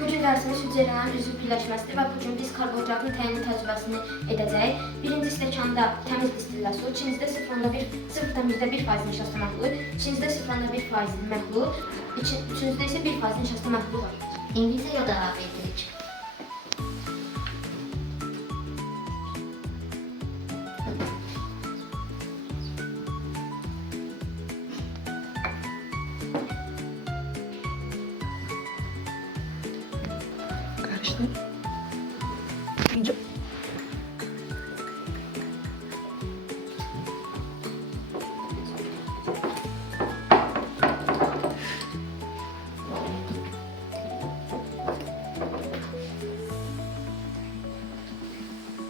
Bu gün dərsimiz hüceyrələrin üzv birləşməsidir və bu gün biz karbohidratın təyin təcrübəsini edəcəyik. Birinci stəkanda təmiz distillə su, ikincidə 0,1% nişasta məhlulu, ikincidə 0,1% məhlul, üçüncüdə isə 1% nişasta məhlulu var. İngilizce ya da əlavə edirik. Karıştır. İnce.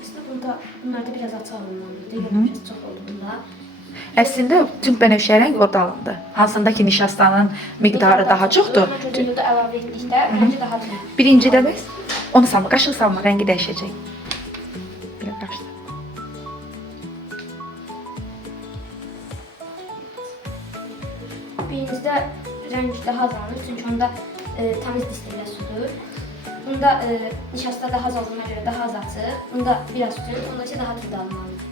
Aslında bunlarda biraz açı alınmalıdır. Biraz çox oldu bunda. Əslində tüm bənövşə rəng orada alındı. Hansında ki nişastanın miqdarı daha çoxdur. Ona görə yoda əlavə etdikdə məncə daha çox. Birincidə bəs onu salma, qaşıq salma, rəngi dəyişəcək. Biraz qarışdır. Birincidə rəng daha az alınır, çünki onda təmiz distillə sudur. Bunda nişasta daha az olduğuna görə daha az açıq, bunda biraz tünd, onda isə daha tünd alınmalıdır.